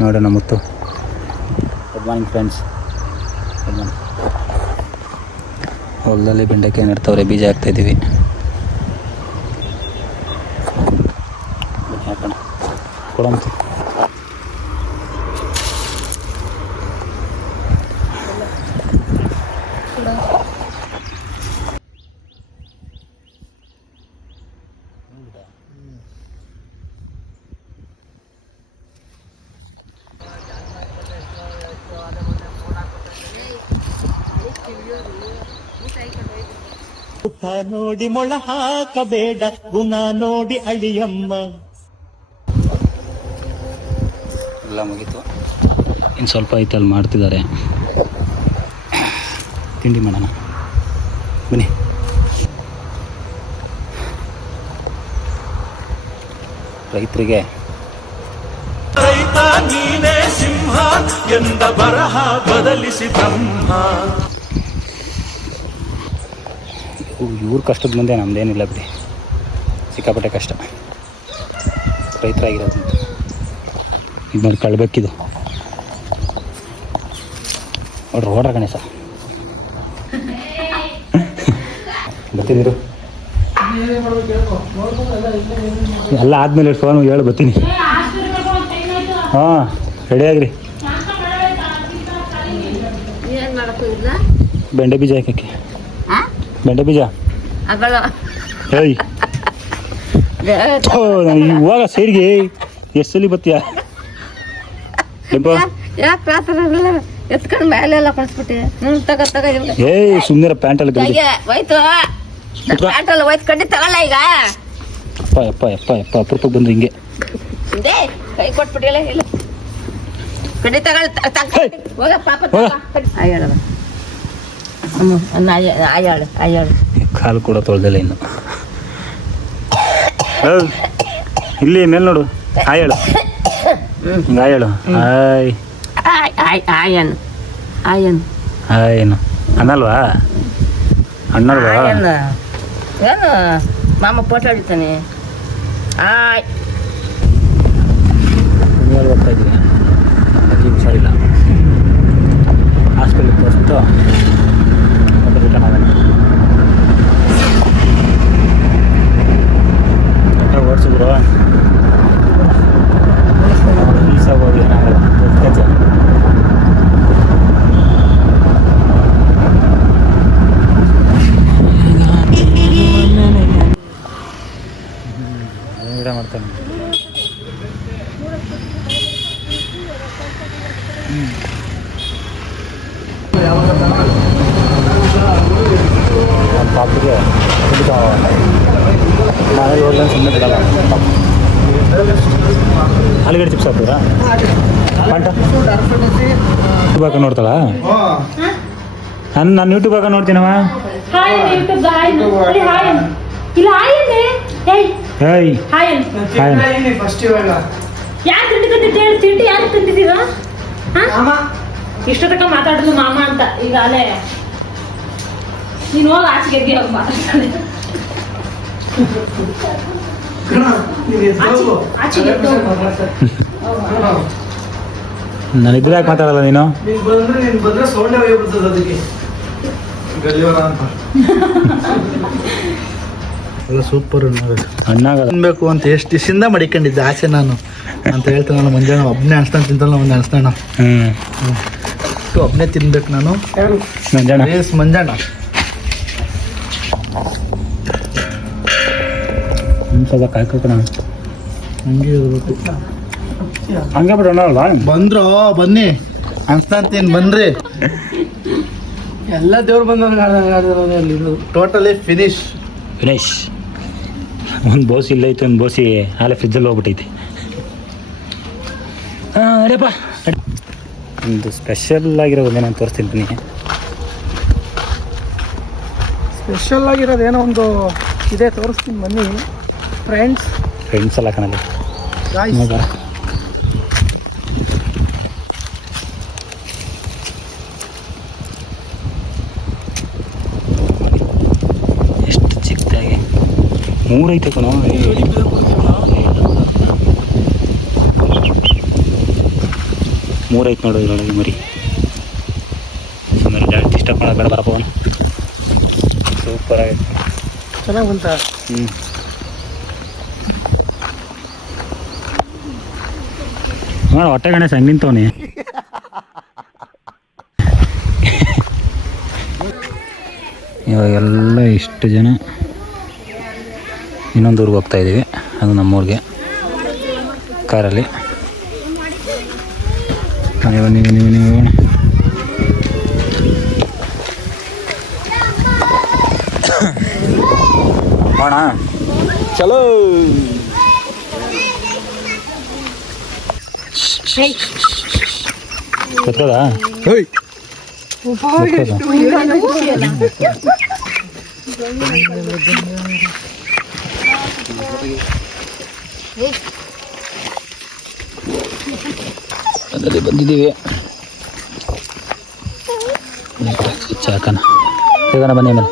ನೋಡೋಣ ಮುತ್ತು. Good morning friends. Good morning. ಹೊಲದಲ್ಲಿ ಬೆಂಡೆಕಾಯಿ ನೆಡ್ತವ್ರೆ, ಬೀಜ ಹಾಕ್ತಾಯಿದ್ದೀವಿ. ಹಾಕೋಣ ಕೊಡಂತ. ನೋಡಿ ಮೊಳ ಹಾಕಬೇಡ, ಗುಣ ನೋಡಿ ಅಳಿಯಮ್ಮ. ಎಲ್ಲ ಮುಗೀತು, ಇನ್ನು ಸ್ವಲ್ಪ ಐತೆ ಅಲ್ಲಿ ಮಾಡ್ತಿದ್ದಾರೆ. ತಿಂಡಿ ಮಾಡೋಣ ಬನ್ನಿ. ರೈತರಿಗೆ ರೈತ ನೀನೇ ಸಿಂಹ ಎಂದ ಬರಹ ಬದಲಿಸಿ ಬ್ರಹ್ಮ. ಇವ್ರ ಕಷ್ಟದ ಮುಂದೆ ನಮ್ದೇನಿಲ್ಲ ಬಿಡಿ, ಸಿಕ್ಕಾಪಟ್ಟೆ ಕಷ್ಟ ರೈತರಾಗಿರೋದು. ಇದು ನೋಡಿ ಕಳ್ಬೇಕಿದು ನೋಡ್ರಿ, ಓಡ್ರ ಗಣೇಶ ಬರ್ತಿದ್ದೀರು. ಎಲ್ಲ ಆದಮೇಲೆ ಫೋನ್ ಹೇಳಿ ಬರ್ತೀನಿ. ಹಾಂ ರೆಡಿ ಆಗ್ರಿ. ಬೆಂಡೆ ಬೀಜ ಹಾಕಕ್ಕೆ. ಬೆಂಡೆ ಬೀಜ ಏಯ್ ಇವಾಗ ಸೈಡ್ಗೆ ಎಷ್ಟು ಸಲ ಬತ್ತೀಯ? ಎತ್ಕೊಂಡು ಮೇಲೆ ಎಲ್ಲ ಕಳಿಸ್ಬಿಟ್ಟೆ. ಏಯ್ ಸುಮ್ಮನೆ ಪ್ಯಾಂಟಲ್ಲಿ ಹೋಯ್ತು, ಪ್ಯಾಂಟಲ್ಲಿ ಹೋಯ್ತು, ಕಡ್ಡಿ ತಗೊಳ್ಳ ಈಗ. ಅಪ್ಪ ಅಪ್ಪ ಅಪ್ಪ ಅಪ್ಪ ಅಪರೂಪಕ್ಕೆ ಬಂದ್ರೆ ಹಿಂಗೆ ಕೈ ಕೊಟ್ಬಿಟ್ಟಿಲ್ಲ. ಇಲ್ಲ ಕಡ್ಡಿ ತಗೊಳ್ಳ ಪಾಪ. ಆಯಾಳು ಕಾಲು ಕೂಡ ತೊಳ್ದಿಲ್ಲ ಇನ್ನು. ಇಲ್ಲಿ ಮೇಲೆ ನೋಡು, ಆಯಾಳು ಹಿಂಗೆ ಆಯಾಳು. ಆಯನ್ ಏನು ಅನ್ನಲ್ವಾ? ಅಣ್ಣಲ್ವಾ? ಏನು ಮಾಮ ಫೋಟೋ ಹೊಡಿತಾನೆ. ಬರ್ತಾ ಇದ್ದೀನಿ, ಅಜ್ಜಿ ಹುಷಾರಿಲ್ಲ, ಹಾಸ್ಪಿಟ್ಲಿಗೆ ತೋರಿಸ್ಬಿಟ್ಟು ಮತ್ತೆ ರಿಟರ್ನ್ ಆಗೋಣ. ಓಡಿಸಿದ್ರು ಈಸಾಗೋದು ಏನಾಗಲ್ಲ. ಮಾಡ್ತಾನೆ. ಪಾಪಿಗೆ ಮನೇಲಿ ಹೋಗ್ಲ ಸುಮ್ಮನೆ ಬಿಡಲ್ಲ. ಆಲೂಗಡ್ಡೆ ಚಿಪ್ಸ್ ಹಾಕ್ತೀರಾ? ಪಂಟ ಯೂಟ್ಯೂಬ್ ಹಾಕ ನೋಡ್ತಾಳ. ನಾನು ಯೂಟ್ಯೂಬ್ ಹಾಕ ನೋಡ್ತೀನವ. ಇಷ್ಟೊತ್ತಕ ಮಾತಾಡಿದ್ರು ಮಾಮ ಅಂತ. ಈಗ ಅಲ್ಲೇ ನೀನು ಹೋಗಿ ಆಚೆಗೆ ಹೋಗಿ ಮಾತಾಡ್ತಾನೆ. ನಾನು ಇದ್ರೆ ಯಾಕೆ ಮಾತಾಡಲ್ಲ ನೀನು? ಸೂಪರ್ ಅಣ್ಣಾಗಲ್ಲ ತಿನ್ಬೇಕು ಅಂತ ಎಷ್ಟು ದಿವಸದಿಂದ ಮಡಿಕೊಂಡಿದ್ದೆ ಆಸೆ ನಾನು ಅಂತ ಹೇಳ್ತಾನೆ. ನಾನು ಮುಂಜಾನೆ ಒಬ್ಬನೇ ಅನ್ಸ್ತಾನೆ ತಿಂತಲ್ಲ, ಒಂದು ಅನ್ಸ್ತಾಣ ಒಬ್ಬನೇ ತಿನ್ಬೇಕು ನಾನು ಮಂಜಾಣ. ಸ್ವಲ್ಪ ಕಾಯ್ಕೋಣ, ಹಂಗೆ ಇರ್ಬೇಕು. ಹಂಗೆ ಬಿಡೋಣ ಅಲ್ವಾ? ಬಂದ್ರು ಬನ್ನಿ ಅನ್ಸ್ತಾಂತೀನಿ, ಬನ್ರಿ. ಎಲ್ಲ ದೇವ್ರು ಬಂದವ್ರು ಟೋಟಲಿ ಫಿನಿಶ್. ಒಂದು ಬೋಸಿ ಇಲ್ಲೈತೆ, ಒಂದು ಬೋಸಿ ಆಲೆ ಫ್ರಿಜ್ಜಲ್ಲಿ ಹೋಗ್ಬಿಟ್ಟೈತಿ. ಅಡಪ್ಪ ಒಂದು ಸ್ಪೆಷಲ್ ಆಗಿರೋದು ಏನಂತ ತೋರಿಸ್ತೀನಿ. ಸ್ಪೆಷಲ್ ಆಗಿರೋದು ಏನೋ ಒಂದು ಇದೆ, ತೋರಿಸ್ತೀನಿ ಬನ್ನಿ. ಫ್ರೆಂಡ್ಸ್ ಎಲ್ಲ ಕಾಣಲ್ಲ. ಎಷ್ಟು ಚಿಕ್ಕದಾಗಿ 3 ಐತೆ ಕಣೋ. 3 ಐತೆ ನೋಡು ಇದರೊಳಗೆ ಮರಿ. ಸುಮ್ಮನೆ ಜಾಸ್ತಿ ಇಷ್ಟಪಡ ಬೇಡ ಬರಪ್ಪ ಅವನು. ಸೂಪರ್ ಆಗೈತೆ. ಚೆನ್ನಾಗಿ ಬಂತ. ಹ್ಞೂ ನೋಡ ಹೊಟ್ಟೆ ಗಣೇಶ ಹಂಗೆ ನಿಂತವನಿ. ಇವಾಗೆಲ್ಲ ಇಷ್ಟು ಜನ ಇನ್ನೊಂದು ಊರಿಗೆ ಹೋಗ್ತಾಯಿದ್ದೀವಿ. ಅದು ನಮ್ಮೂರಿಗೆ ಕಾರಲ್ಲಿ. ನೀವು ಹೋಣ ಚಲೋ. ಗೊತ್ತದ ಅದರಲ್ಲಿ ಬಂದಿದ್ದೀವಿ. ಚಾಕನ ಬನ್ನಿ ಆಮೇಲೆ